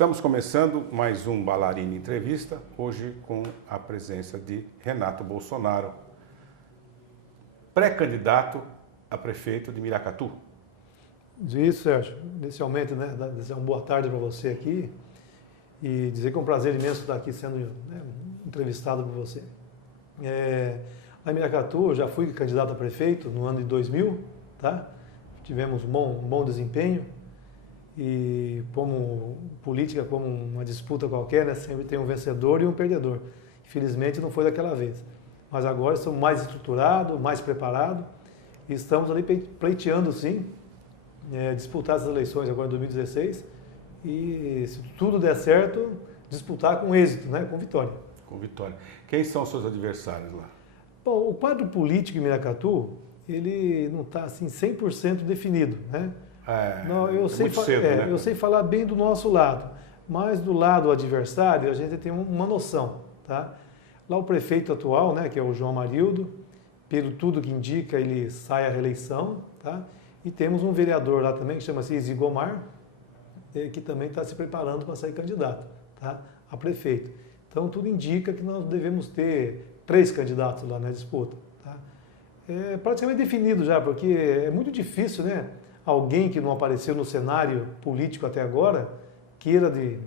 Estamos começando mais um Ballarini Entrevista, hoje com a presença de Renato Bolsonaro, pré-candidato a prefeito de Miracatu. Isso, Sérgio. Inicialmente, desejar uma boa tarde para você aqui e dizer que é um prazer imenso estar aqui sendo entrevistado por você. Lá em Miracatu, eu já fui candidato a prefeito no ano de 2000, tá? Tivemos um bom desempenho e como política, como uma disputa qualquer, né, sempre tem um vencedor e um perdedor. Infelizmente não foi daquela vez, mas agora estamos mais estruturados, mais preparados e estamos ali pleiteando sim, disputar as eleições agora em 2016 e se tudo der certo, disputar com êxito, né, com vitória. Com vitória. Quem são os seus adversários lá? Bom, o quadro político em Miracatu, ele não está assim 100% definido, né? Eu sei falar bem do nosso lado, mas do lado adversário a gente tem uma noção, tá? Lá o prefeito atual, né, que é o João Amarildo, pelo tudo que indica ele sai à reeleição, tá? E temos um vereador lá também que chama-se Isigomar, que também está se preparando para sair candidato, tá, a prefeito. Então tudo indica que nós devemos ter 3 candidatos lá na disputa, tá? É praticamente definido já, porque é muito difícil, né? Alguém que não apareceu no cenário político até agora queira de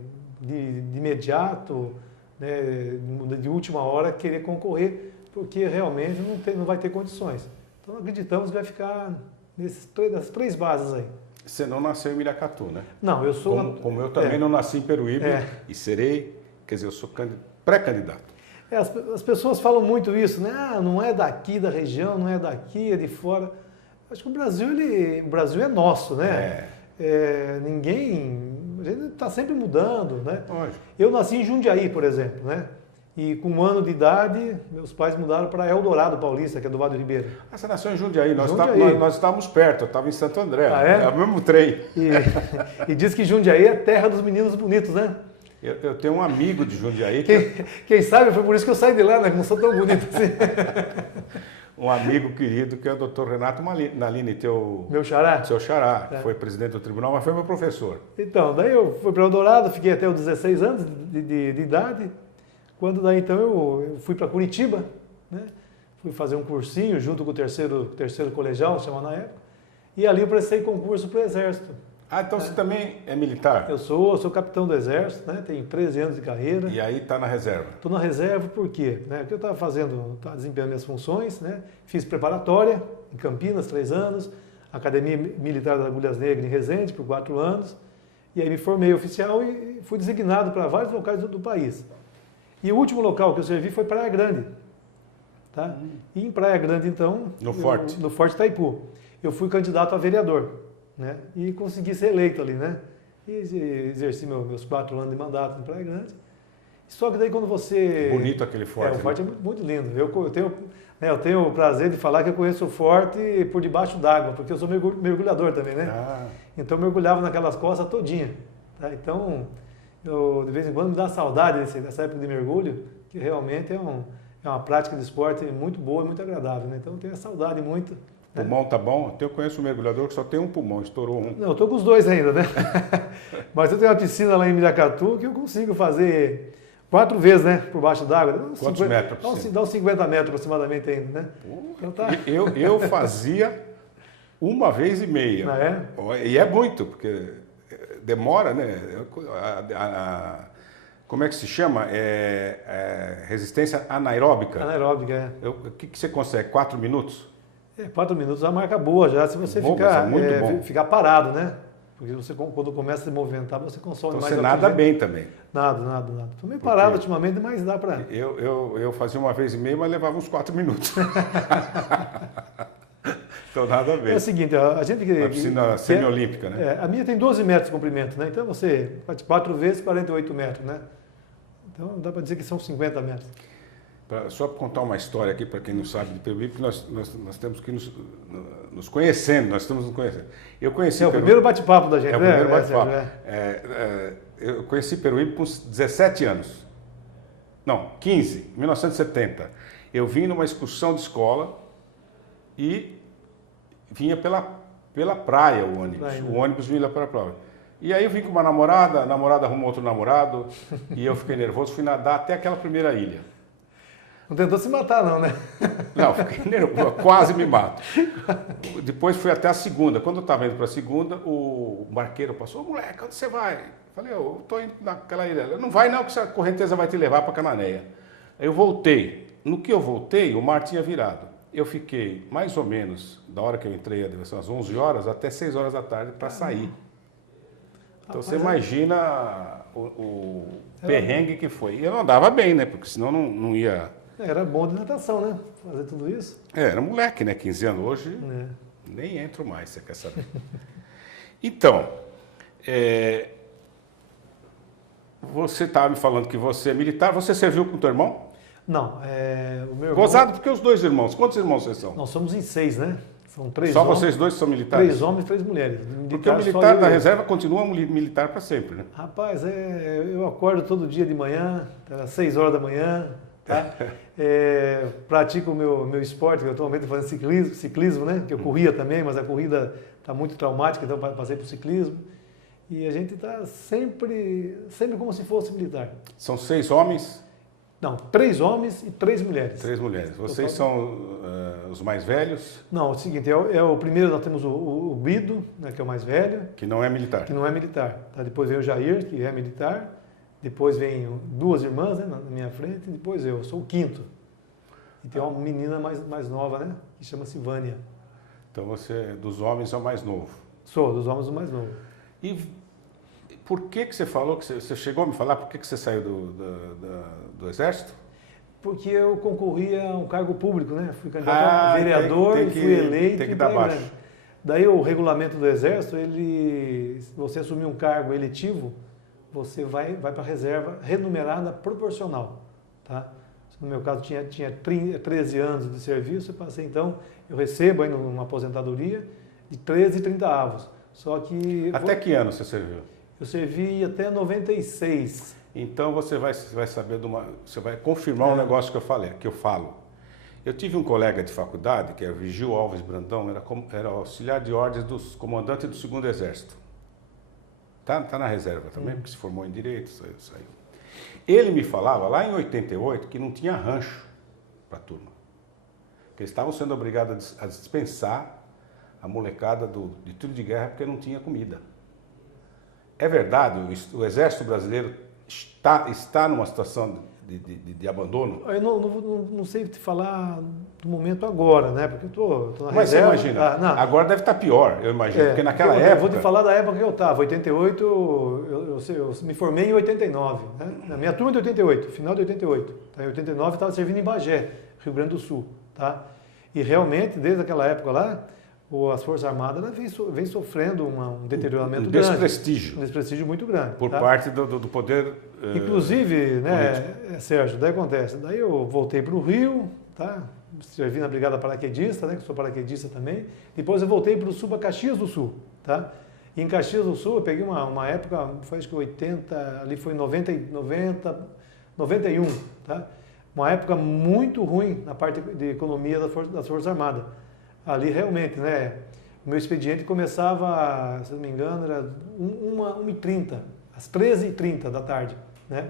imediato, né, de última hora, querer concorrer, porque realmente não vai ter condições. Então acreditamos que vai ficar nessas 3 bases aí. Você não nasceu em Miracatu, né? Não, eu sou... Como eu também não nasci em Peruíbe e serei, quer dizer, eu sou pré-candidato. As pessoas falam muito isso, né? Ah, não é daqui da região, não é daqui, é de fora. Acho que o Brasil é nosso, né? A gente está sempre mudando, né? Lógico. Eu nasci em Jundiaí, por exemplo, né? E com 1 ano de idade, meus pais mudaram para Eldorado Paulista, que é do Vale do Ribeiro. Ah, você nasceu em Jundiaí. Nós estávamos perto, eu estava em Santo André. Ah, é? É o mesmo trem. E diz que Jundiaí é terra dos meninos bonitos, né? Eu tenho um amigo de Jundiaí. Quem sabe foi por isso que eu saí de lá, né? Que não sou tão bonito assim. Um amigo querido que é o Dr. Renato Nalini, meu xará? Seu xará, que foi presidente do tribunal, mas foi meu professor. Então, daí eu fui para Eldorado, fiquei até os 16 anos de idade. Quando daí então eu fui para Curitiba, né? Fui fazer um cursinho junto com o terceiro colegial, chama na época, e ali eu prestei concurso para o Exército. Ah, então você também é militar? Eu sou capitão do Exército, né? Tenho 13 anos de carreira. E aí está na reserva? Estou na reserva por quê? Porque eu estava desempenhando minhas funções, né? Fiz preparatória em Campinas, 3 anos, Academia Militar das Agulhas Negras em Resende por 4 anos, e aí me formei oficial e fui designado para vários locais do país. E o último local que eu servi foi Praia Grande, tá? E em Praia Grande, então... No Forte? No Forte Itaipu. Eu fui candidato a vereador, né? E consegui ser eleito ali, né? E exerci meus 4 anos de mandato em Praia Grande. Só que daí quando você... Bonito aquele Forte. O Forte é muito lindo. Eu tenho o prazer de falar que eu conheço o Forte por debaixo d'água, porque eu sou mergulhador também, né? Ah. Então eu mergulhava naquelas costas todinha, tá? Então... de vez em quando me dá saudade dessa época de mergulho, que realmente é uma prática de esporte muito boa e muito agradável, né? Então eu tenho saudade muito. O pulmão tá bom? Eu conheço um mergulhador que só tem um pulmão, estourou um. Não, eu tô com os 2 ainda, né? Mas eu tenho uma piscina lá em Miracatu que eu consigo fazer 4 vezes, né? Por baixo d'água. Quantos metros? Dá uns 50 metros aproximadamente ainda, né? Então tá... eu fazia 1 vez e meia. Ah, é? E é muito, porque... demora, né? Como é que se chama? Resistência anaeróbica. Anaeróbica, é. O que você consegue? 4 minutos? 4 minutos é uma marca boa já, se você ficar parado, né? Porque você, quando começa a se movimentar, você consome então mais oxigênio. Você nada bem também. Nada. Estou meio parado ultimamente, mas dá para... Eu fazia 1 vez e meia, mas levava uns 4 minutos. Então nada a ver. É o seguinte, a gente... Uma piscina semiolímpica, né? A minha tem 12 metros de comprimento, né? Então você faz 4 vezes 48 metros, né? Então dá para dizer que são 50 metros. Só para contar uma história aqui, para quem não sabe de Peruíbe, nós temos que ir nos conhecendo, nós estamos nos conhecendo. Eu conheci o primeiro bate-papo da gente, né? É o primeiro bate-papo. Eu conheci Peruíbe com 17 anos. Não, 15, 1970. Eu vim numa excursão de escola e vinha pela praia o ônibus. O ônibus vinha lá para a praia. E aí eu vim com uma namorada, a namorada arrumou outro namorado, e eu fiquei nervoso, fui nadar até aquela primeira ilha. Não tentou se matar não, né? Não, fiquei nervoso, quase me mato. Depois fui até a segunda. Quando eu estava indo para a segunda, o barqueiro passou, ô moleque, onde você vai? Falei, eu estou indo naquela ilha. Ele, não vai não, que essa correnteza vai te levar para Cananéia. Aí eu voltei. No que eu voltei, o mar tinha virado. Eu fiquei mais ou menos, da hora que eu entrei, deve ser umas 11 horas, até 6 horas da tarde para sair. Então você imagina o perrengue que foi. E eu não andava bem, né? Porque senão não ia... Era bom de natação, né? Fazer tudo isso. Era moleque, né? 15 anos. Hoje nem entro mais, você quer saber. Então, você estava me falando que você é militar. Você serviu com o teu irmão? Não, o meu irmão... Gozado porque os dois irmãos. Quantos irmãos vocês são? Nós somos em 6, né? São 3 Só homens. Vocês dois são militares? 3 homens e 3 mulheres. Porque o militar da reserva continua militar para sempre, né? Rapaz, eu acordo todo dia de manhã, às 6 horas da manhã, tá? Pratico o meu esporte, que eu atualmente estou fazendo ciclismo, né? Que eu corria também, mas a corrida está muito traumática, então passei para o ciclismo. E a gente está sempre como se fosse militar. São 6 homens? Não, 3 homens e 3 mulheres. 3 mulheres. Vocês são os mais velhos? Não, é o seguinte, o primeiro nós temos o Bido, né, que é o mais velho. Que não é militar. Que não é militar. Tá? Depois vem o Jair, que é militar. Depois vem 2 irmãs, né, na minha frente. E depois eu sou o 5º. E tem uma menina mais nova, né? Que chama-se Vânia. Então você, dos homens, é o mais novo? Sou, dos homens o mais novo. E por que você falou, que você chegou a me falar, por que você saiu do Exército? Porque eu concorri a um cargo público, né? Fui candidato a vereador e fui eleito. Tem que dar baixo. Daí o regulamento do Exército, se você assumir um cargo eletivo, você vai para a reserva renumerada proporcional, tá? No meu caso tinha 13 anos de serviço, eu passei então, eu recebo aí uma aposentadoria de 13,30 avos. Só que... Até que ano você serviu? Eu servi até 96. Então você vai saber você vai confirmar um negócio que eu falo. Eu tive um colega de faculdade, que é o Vigil Alves Brandão, era auxiliar de ordens dos comandantes do 2º Exército. Tá na reserva também, porque se formou em Direito, saiu. Ele me falava, lá em 88, que não tinha rancho para a turma. Que eles estavam sendo obrigados a dispensar a molecada de tiro de guerra porque não tinha comida. É verdade, o Exército Brasileiro está numa situação de abandono? Eu não sei te falar do momento agora, né? Porque eu tô na Mas reserva. Mas você imagina, agora deve estar pior, eu imagino, porque naquela época... Eu vou te falar da época que eu estava, 88, eu me formei em 89, né? Na minha turma de 88, final de 88. Tá? Em 89 eu estava servindo em Bagé, Rio Grande do Sul, tá? E realmente, desde aquela época lá, as Forças Armadas vem sofrendo um deterioramento grande. Desprestígio. Um desprestígio muito grande. Por parte do poder inclusive, né, Sérgio, daí acontece. Daí eu voltei para o Rio, tá? Servi na Brigada Paraquedista, né, que sou paraquedista também. Depois eu voltei para o Sul, para Caxias do Sul, tá? E em Caxias do Sul eu peguei uma época, foi acho que 80, ali foi 91, tá? Uma época muito ruim na parte de economia das Forças Armadas. Ali realmente, né, o meu expediente começava, se não me engano, era 1h30, às 13h30 da tarde, né?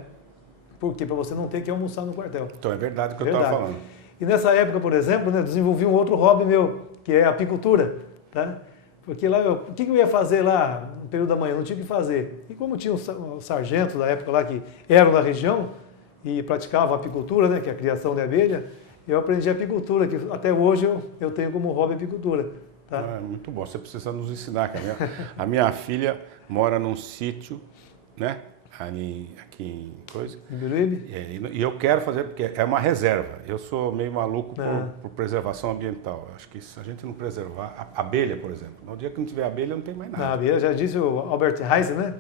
Por quê? Para você não ter que almoçar no quartel. Então é verdade o que eu estava falando. E nessa época, por exemplo, né, desenvolvi um outro hobby meu, que é a apicultura, tá? Porque lá, o que eu ia fazer lá no período da manhã? Não tinha o que fazer. E como tinha os sargentos da época lá que eram da região e praticavam a apicultura, né, que é a criação de abelha, eu aprendi apicultura, que até hoje eu tenho como hobby apicultura. Tá? Muito bom, você precisa nos ensinar. A minha filha mora num sítio, né? Aqui em coisa. Em Biruíbe? E eu quero fazer, porque é uma reserva. Eu sou meio maluco por preservação ambiental. Acho que se a gente não preservar, a abelha, por exemplo, no dia que não tiver abelha, não tem mais nada. A abelha, já disse o Albert Einstein, né?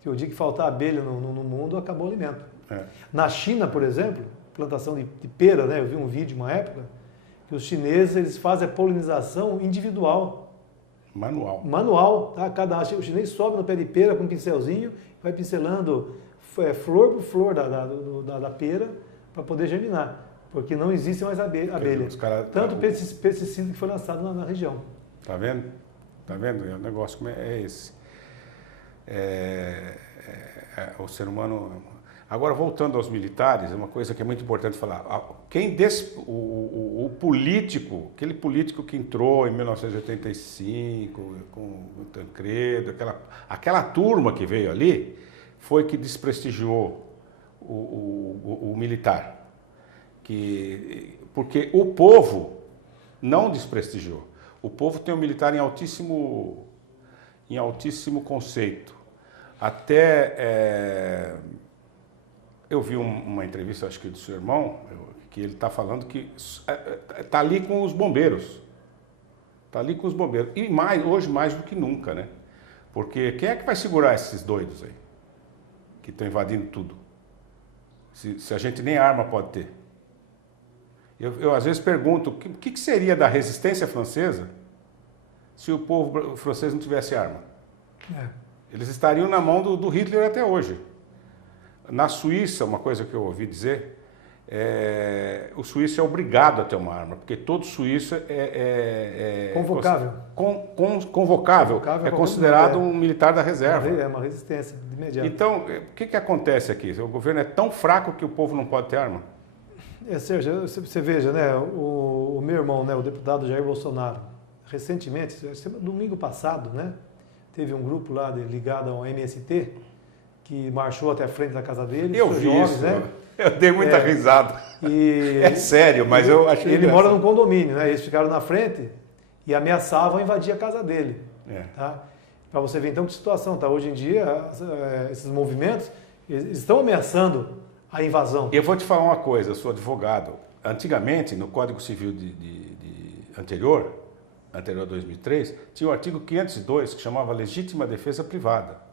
Que o dia que faltar abelha no mundo, acabou o alimento. Na China, por exemplo, plantação de pera, né? Eu vi um vídeo uma época que os chineses eles fazem a polinização individual. Manual, tá? O chinês sobe no pé de pera com um pincelzinho, vai pincelando flor por flor da pera para poder germinar, porque não existe mais abelha. Tanto pesticida que foi lançado na região. Tá vendo? Tá vendo? O negócio como é esse. o ser humano... Agora, voltando aos militares, é uma coisa que é muito importante falar. O político, aquele político que entrou em 1985 com o Tancredo, aquela turma que veio ali, foi que desprestigiou o militar. Porque o povo não desprestigiou. O povo tem o militar em altíssimo conceito. Até... eu vi uma entrevista, acho que do seu irmão, que ele está falando que está ali com os bombeiros. Está ali com os bombeiros. E hoje mais do que nunca, né? Porque quem é que vai segurar esses doidos aí? Que estão invadindo tudo. Se a gente nem arma pode ter. Eu às vezes pergunto, o que seria da resistência francesa se o povo francês não tivesse arma? Eles estariam na mão do Hitler até hoje. Na Suíça, uma coisa que eu ouvi dizer, o suíço é obrigado a ter uma arma, porque todo suíço convocável. Convocável. É considerado um militar da reserva. É uma resistência de imediato. Então, o que acontece aqui? O governo é tão fraco que o povo não pode ter arma? Sérgio, você veja, né, o meu irmão, né, o deputado Jair Bolsonaro, recentemente, domingo passado, né, teve um grupo lá ligado ao MST, que marchou até a frente da casa dele. Eu vi jovens, isso, né? Eu dei muita risada. É sério, mas eu achei ele mora num condomínio, né? Eles ficaram na frente e ameaçavam invadir a casa dele. Tá? Para você ver então que situação, tá? Hoje em dia, esses movimentos eles estão ameaçando a invasão. Eu vou te falar uma coisa, eu sou advogado. Antigamente, no Código Civil anterior a 2003, tinha o artigo 502 que chamava legítima defesa privada.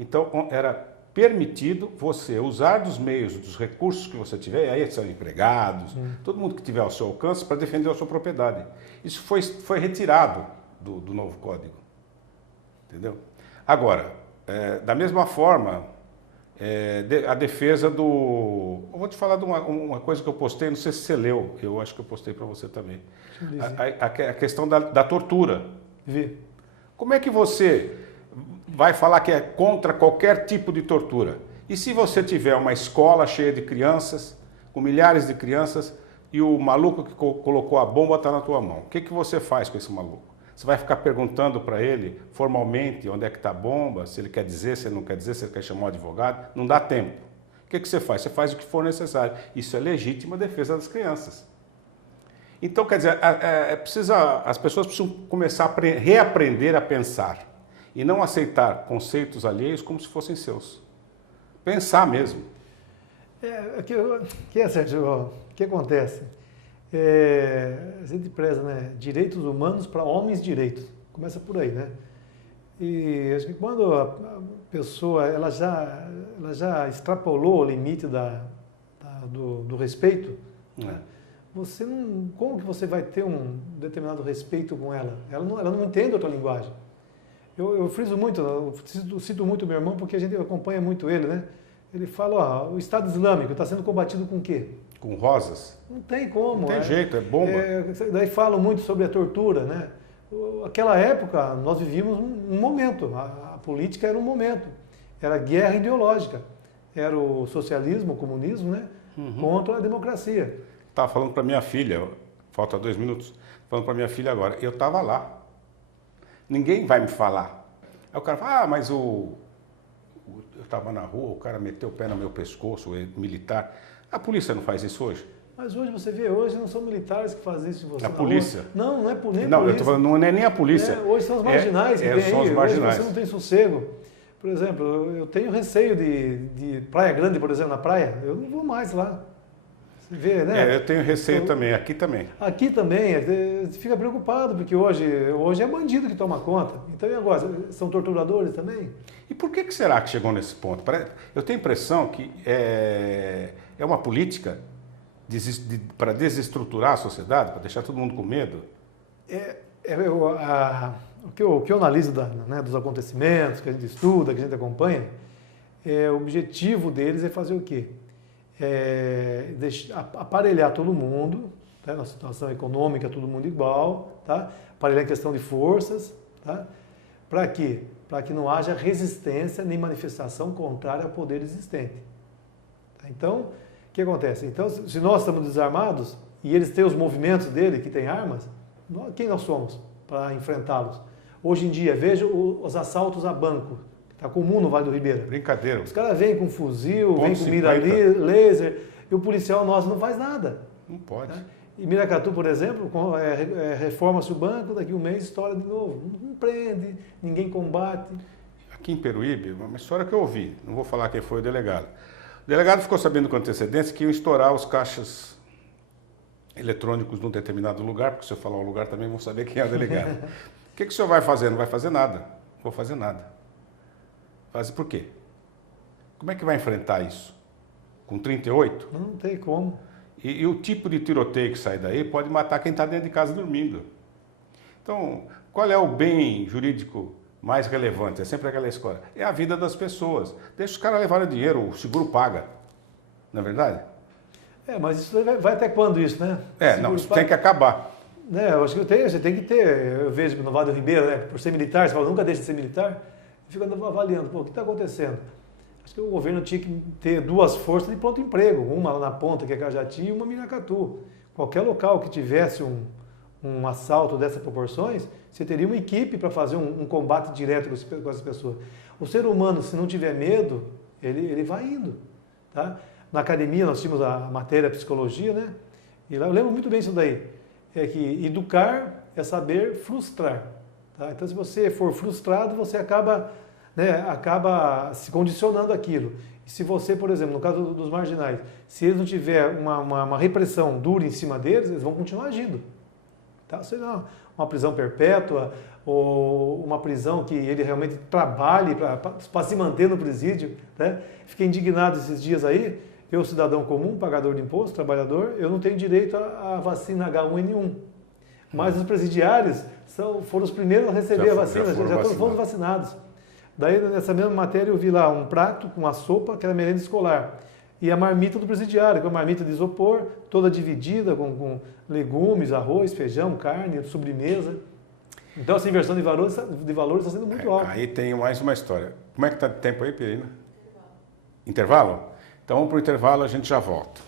Então, era permitido você usar dos meios, dos recursos que você tiver, aí são empregados, todo mundo que tiver ao seu alcance, para defender a sua propriedade. Isso foi retirado do novo código. Entendeu? Agora, da mesma forma, a defesa do... Eu vou te falar de uma coisa que eu postei, não sei se você leu, eu acho que eu postei para você também. A questão da tortura. Vi. Como é que você vai falar que é contra qualquer tipo de tortura? E se você tiver uma escola cheia de crianças, com milhares de crianças, e o maluco que colocou a bomba está na tua mão? O que você faz com esse maluco? Você vai ficar perguntando para ele formalmente onde é que está a bomba, se ele quer dizer, se ele não quer dizer, se ele quer chamar um advogado? Não dá tempo. O que você faz? Você faz o que for necessário. Isso é legítima defesa das crianças. Então, quer dizer, as pessoas precisam começar a reaprender a pensar e não aceitar conceitos alheios como se fossem seus. Pensar mesmo. Sérgio, o que acontece? A gente preza, né, direitos humanos para homens direitos. Começa por aí, né? E acho que quando a pessoa ela já extrapolou o limite do respeito, você não, como que você vai ter um determinado respeito com ela? Ela não entende outra linguagem. Eu friso muito, eu cito muito o meu irmão porque a gente acompanha muito ele, né? Ele fala, o Estado Islâmico está sendo combatido com o quê? Com rosas? Não tem como. Não tem jeito, é bomba. Daí falam muito sobre a tortura, né? Aquela época, nós vivíamos um momento, a política era um momento, era guerra ideológica, era o socialismo, o comunismo, né? Contra a democracia. Estava falando para minha filha, falta 2 minutos, falando para minha filha agora, eu estava lá. Ninguém vai me falar. Aí o cara fala, mas eu estava na rua, o cara meteu o pé no meu pescoço, o militar. A polícia não faz isso hoje? Mas hoje você vê, hoje não são militares que fazem isso de você. A polícia? Não, não é polícia. Não, eu estou falando, não é nem a polícia. Hoje são os marginais que vêm são os marginais. Hoje você não tem sossego. Por exemplo, eu tenho receio de Praia Grande, por exemplo, na praia, eu não vou mais lá. Você vê, né? Eu tenho receio também, aqui também. Aqui também, você fica preocupado, porque hoje é bandido que toma conta. Então e agora? São torturadores também? E por que será que chegou nesse ponto? Eu tenho a impressão que é uma política para desestruturar a sociedade, para deixar todo mundo com medo. O que eu analiso dos acontecimentos, que a gente estuda, que a gente acompanha, o objetivo deles é fazer o quê? Aparelhar todo mundo, tá? Na situação econômica, todo mundo igual, tá? Aparelhar em questão de forças, tá? Para quê? para que não haja resistência nem manifestação contrária ao poder existente. Então, o que acontece? Então, se nós estamos desarmados e eles têm os movimentos dele, que tem armas, quem nós somos para enfrentá-los? Hoje em dia, veja os assaltos a banco, que está comum no Vale do Ribeira. Brincadeira. Os caras vêm com fuzil, vêm com mira laser, e o policial nosso não faz nada. Não pode. Tá? Em Miracatu, por exemplo, reforma-se o banco, daqui um mês estoura de novo. Não prende, ninguém combate. Aqui em Peruíbe, uma história que eu ouvi, não vou falar quem foi o delegado. O delegado ficou sabendo com antecedência que iam estourar os caixas eletrônicos num determinado lugar, porque se eu falar o lugar também vão saber quem é o delegado. O que o senhor vai fazer? Não vai fazer nada. Não vou fazer nada. Fazer por quê? Como é que vai enfrentar isso? Com 38? Não tem como. E o tipo de tiroteio que sai daí pode matar quem está dentro de casa dormindo. Então, qual é o bem jurídico mais relevante? É sempre aquela escolha. É a vida das pessoas. Deixa os caras levarem o dinheiro, o seguro paga. Não é verdade? Mas isso vai até quando isso, né? Não, isso tem que acabar. Eu acho que você tem que ter. Eu vejo no Vale do Ribeira, né? Por ser militar, você fala, nunca deixa de ser militar. Fica avaliando, o que está acontecendo? Acho que o governo tinha que ter duas forças de pronto emprego, uma lá na ponta, que é Cajati, e uma em Miracatu. Qualquer local que tivesse um assalto dessas proporções, você teria uma equipe para fazer um combate direto com essas pessoas. O ser humano, se não tiver medo, ele vai indo. Tá? Na academia nós tínhamos a matéria psicologia, né? E lá eu lembro muito bem isso daí. É que educar é saber frustrar. Tá? Então, se você for frustrado, você acaba se condicionando àquilo. E se você, por exemplo, no caso dos marginais, se eles não tiverem uma repressão dura em cima deles, eles vão continuar agindo. Tá? Seja uma prisão perpétua ou uma prisão que ele realmente trabalhe para se manter no presídio. Né? Fiquei indignado esses dias aí, eu, cidadão comum, pagador de imposto, trabalhador, eu não tenho direito à vacina H1N1. Mas os presidiários foram os primeiros a receber a vacina, já foram vacinados. Daí, nessa mesma matéria, eu vi lá um prato com uma sopa, que era merenda escolar. E a marmita do presidiário, que é uma marmita de isopor, toda dividida, com legumes, arroz, feijão, carne, sobremesa. Então, essa inversão de valores está sendo muito alta. Aí tem mais uma história. Como é que está de tempo aí, Pierina? Intervalo? Então, vamos para o intervalo, a gente já volta.